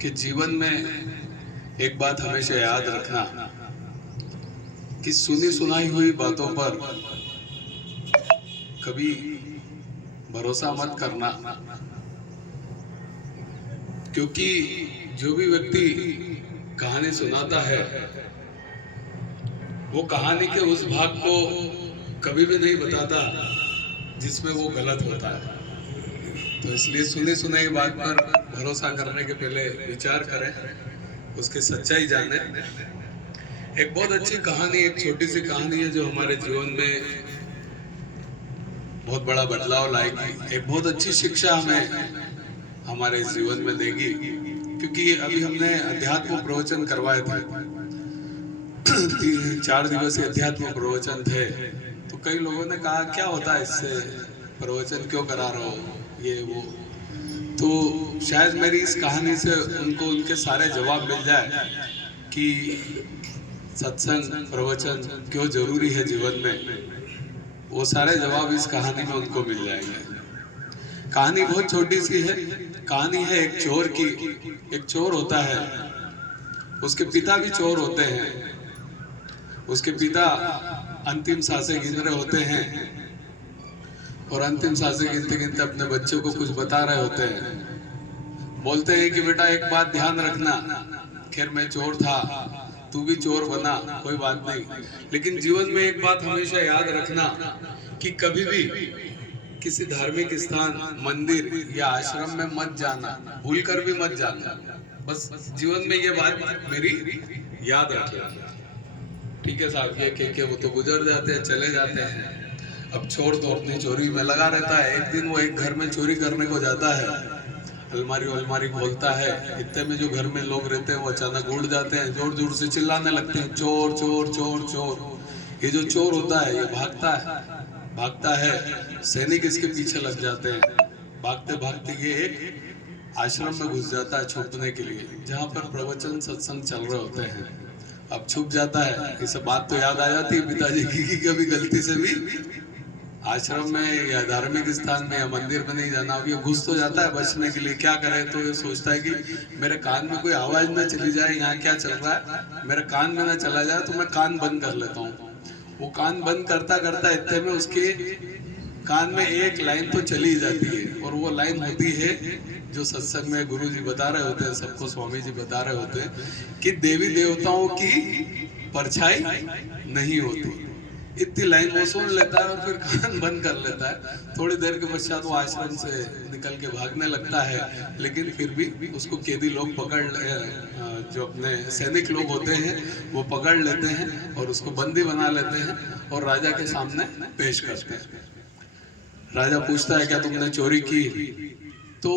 कि जीवन में एक बात हमेशा याद रखना कि सुनी सुनाई हुई बातों पर कभी भरोसा मत करना, क्योंकि जो भी व्यक्ति कहानी सुनाता है वो कहानी के उस भाग को कभी भी नहीं बताता जिसमें वो गलत होता है। तो इसलिए सुनी सुनाई बात पर भरोसा करने के पहले विचार करें, उसकी सच्चाई जाने। एक बहुत अच्छी कहानी, एक छोटी सी कहानी है जो हमारे जीवन में बहुत बड़ा बदलाव लाएगी, एक बहुत अच्छी शिक्षा हमें हमारे जीवन में देगी। क्योंकि अभी हमने अध्यात्म प्रवचन करवाए थे, 4 दिवसीय अध्यात्म प्रवचन थे। तो कई लोगों ने कहा क्या होता है इससे, प्रवचन क्यों करा रहे हो, ये वो। तो शायद मेरी इस कहानी से उनको उनके सारे जवाब मिल जाए कि सत्संग प्रवचन क्यों जरूरी है जीवन में। वो सारे जवाब इस कहानी में उनको मिल जाएंगे। कहानी बहुत छोटी सी है। कहानी है एक चोर की। एक चोर होता है, उसके पिता भी चोर होते हैं। उसके पिता अंतिम सांसें गिन रहे होते हैं और अंतिम सांसें गिनते गिनते अपने बच्चों को कुछ बता रहे होते हैं। बोलते हैं कि बेटा एक बात ध्यान रखना, खैर मैं चोर था, तू भी चोर बना, कोई बात नहीं, लेकिन जीवन में एक बात हमेशा याद रखना कि कभी भी किसी धार्मिक स्थान, मंदिर या आश्रम में मत जाना, भूल कर भी मत जाना। बस जीवन में ये बात मेरी याद रखना। ठीक है साहब, ये कह वो तो गुजर जाते हैं, चले जाते हैं। अब चोर तो अपनी चोरी में लगा रहता है। एक दिन वो एक घर में चोरी करने को जाता है, अलमारी खोलता है। इतने में जो घर में लोग रहते हैं वो अचानक उड़ जाते हैं, जोर जोर से चिल्लाने लगते हैं, चोर चोर चोर चोर। ये जो चोर होता है ये भागता है। सैनिक इसके पीछे लग जाते हैं। भागते भागते ये एक आश्रम में घुस जाता है छुपने के लिए, जहाँ पर प्रवचन सत्संग चल रहे होते हैं। अब छुप जाता है। इस बात तो याद आ जाती है पिताजी की कि कभी गलती से भी आश्रम में या धार्मिक स्थान में या मंदिर में नहीं जाना। अब ये घुस तो जाता है बचने के लिए, क्या करे, तो ये सोचता है कि मेरे कान में कोई आवाज ना चली जाए, यहाँ क्या चल रहा है मेरे कान में ना चला जाए, तो मैं कान बंद कर लेता हूँ। वो कान बंद करता करता इतने में उसके कान में एक लाइन तो चली जाती है, और वो लाइन होती है जो सत्संग में गुरु जी बता रहे होते हैं, सबको स्वामी जी बता रहे होते हैं कि देवी देवताओं की परछाई नहीं होती। इतनी लाइन वो सुन लेता है और फिर कान बंद कर लेता है। थोड़ी देर के पश्चात वो आश्रम से निकल के भागने लगता है, लेकिन फिर भी उसको कैदी लोग पकड़, जो अपने सैनिक लोग होते हैं वो पकड़ लेते हैं और उसको बंदी बना लेते हैं और राजा के सामने पेश करते हैं। राजा पूछता है क्या तुमने चोरी की? तो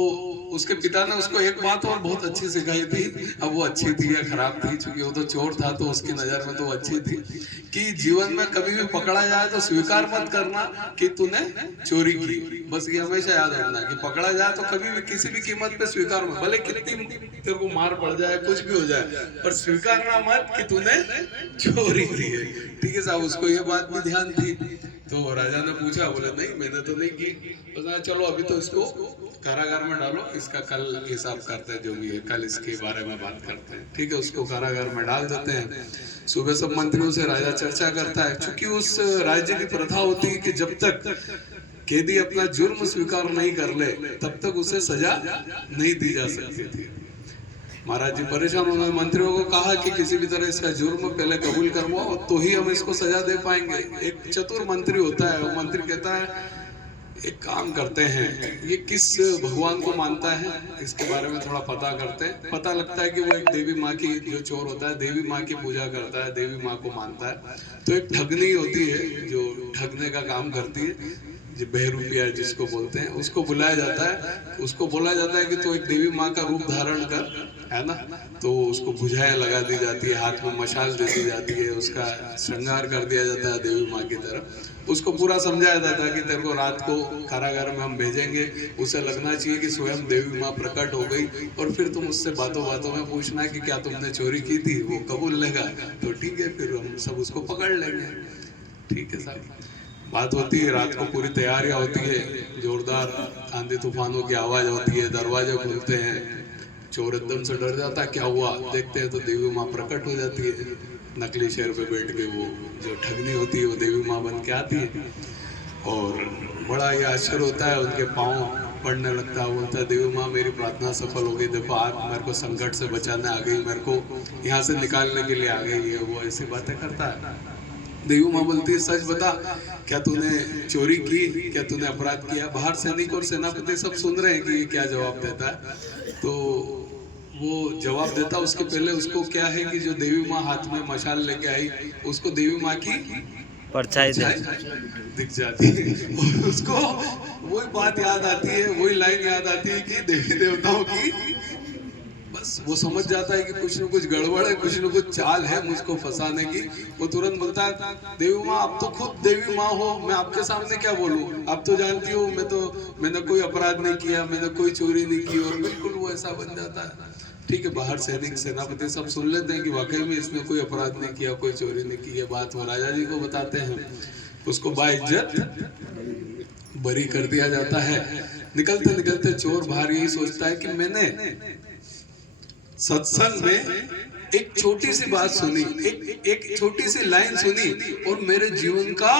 उसके पिता ने उसको एक बात और बहुत अच्छी सिखाई थी। अब वो अच्छी थी या खराब थी, क्योंकि वो तो चोर था तो उसकी नजर में तो अच्छी थी कि जीवन में कभी भी पकड़ा जाए तो स्वीकार मत करना कि तूने चोरी की। बस ये हमेशा याद रखना कि पकड़ा जाए तो कभी भी किसी भी कीमत पे स्वीकार मत, भले कितनी तेरे को मार पड़ जाए, कुछ भी हो जाए, पर स्वीकारना मत कि तूने चोरी की है। ठीक है साहब, उसको ये बात भी ध्यान थी। तो राजा ने पूछा, बोले नहीं मैंने तो नहीं की। तो चलो अभी तो इसको कारागार में डालो, इसका कल हिसाब करते हैं, जो भी है कल इसके बारे में बात करते हैं। ठीक है, उसको कारागार में डाल देते हैं। सुबह सब मंत्रियों से राजा चर्चा करता है, क्योंकि उस राज्य की प्रथा होती है कि जब तक कैदी अपना जुर्म स्वीकार नहीं कर ले तब तक उसे सजा नहीं दी जा सकती थी। महाराज जी परेशान, उन्होंने मंत्रियों को कहा कि किसी भी तरह इसका जुर्म पहले कबूल करवाओ तो ही हम इसको सजा दे पाएंगे। एक चतुर मंत्री होता है, वो मंत्री कहता है एक काम करते हैं, ये किस भगवान को मानता है इसके बारे में थोड़ा पता करते हैं। पता लगता है कि वो एक देवी माँ की, जो चोर होता है देवी माँ की पूजा करता है, देवी माँ को मानता है। तो एक ठगनी होती है जो ठगने का काम करती है, जो बहरूपिया जिसको बोलते हैं, उसको बुलाया जाता है। उसको बोला जाता है कि तो एक देवी माँ का रूप धारण कर, है ना। तो उसको बुझाया लगा दी जाती है, हाथ में मशाल दे दी जाती है, उसका श्रृंगार कर दिया जाता है देवी माँ की तरफ। उसको पूरा समझाया जाता है कि तेरे को रात को कारागार में हम भेजेंगे, उसे लगना चाहिए कि स्वयं देवी माँ प्रकट हो गई, और फिर तुम उससे बातों बातों में पूछना कि क्या तुमने चोरी की थी। वो कबूल लेगा तो ठीक है, फिर हम सब उसको पकड़ लेंगे। ठीक है साहब, बात होती है, रात को पूरी तैयारियां होती है, जोरदार आंधी तूफानों की आवाज होती है, दरवाजे खुलते हैं, चोर एकदम से डर जाता है, क्या हुआ, देखते हैं तो देवी माँ प्रकट हो जाती है, नकली शेर पे बैठ के वो जो ठगनी होती है वो देवी माँ बन के आती है। और बड़ा ये आश्चर्य होता है, उनके पाँव पड़ने लगता है, बोलता है देवी माँ मेरी प्रार्थना सफल हो गई, देखो आप मेरे को संकट से बचाने आ गई, मेरे को यहाँ से निकालने के लिए आ गई है। वो ऐसी बातें करता है। देवी माँ बोलती है सच बता, क्या तूने चोरी की, क्या तूने अपराध किया? बाहर सैनिक और सेनापति सब सुन रहे हैं कि ये क्या जवाब देता है। तो वो जवाब देता, उसके पहले उसको क्या है कि जो देवी माँ हाथ में मशाल लेके आई, उसको देवी माँ की परछाई दिख जाती है और उसको वही बात याद आती है, वही लाइन याद आती है कि देवी देवताओं की, बस वो समझ जाता है कि कुछ न कुछ गड़बड़ है, कुछ न कुछ चाल है मुझको फंसाने की। वो तुरंत बोलता है देवी माँ आप तो खुद देवी माँ हो, मैं आपके सामने क्या बोलूं, आप तो जानती हो मैंने कोई अपराध नहीं किया, मैंने कोई चोरी नहीं की। और बिल्कुल वो ऐसा बन जाता है। ठीक है, बाहर सैनिक सेनापति सब सुन लेते हैं कि वाकई में इसने कोई अपराध नहीं किया, कोई चोरी नहीं की। ये बात वो राजा जी को बताते हैं, उसको बाइज्जत बरी कर दिया जाता है। निकलते निकलते चोर बाहर यही सोचता है कि मैंने सत्संग में एक छोटी सी बात सुनी, एक छोटी सी लाइन सुनी और मेरे जीवन का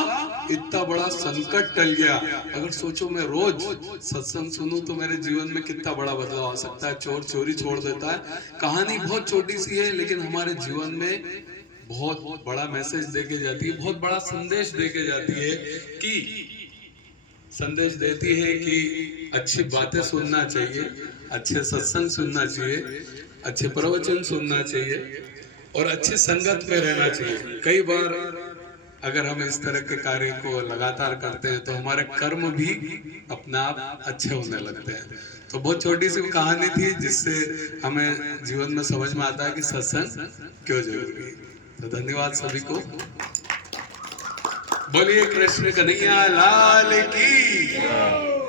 इतना बड़ा संकट टल गया। अगर सोचो मैं रोज सत्संग सुनूं तो मेरे जीवन में कितना बड़ा बदलाव आ सकता है। चोर चोरी छोड़ देता है। कहानी बहुत छोटी सी है लेकिन हमारे जीवन में बहुत बड़ा मैसेज देके जाती है, बहुत बड़ा संदेश देके जाती है कि संदेश देती है कि अच्छी बातें सुनना चाहिए, अच्छे सत्संग सुनना चाहिए, अच्छे प्रवचन सुनना चाहिए और अच्छी संगत में रहना चाहिए। कई बार अगर हम इस तरह के कार्य को लगातार करते हैं तो हमारे कर्म भी अपने आप अच्छे होने लगते हैं। तो बहुत छोटी सी कहानी थी जिससे हमें जीवन में समझ में आता है कि सत्संग क्यों जरूरी है। तो धन्यवाद सभी को। बोलिए कृष्ण कन्हैया लाल की।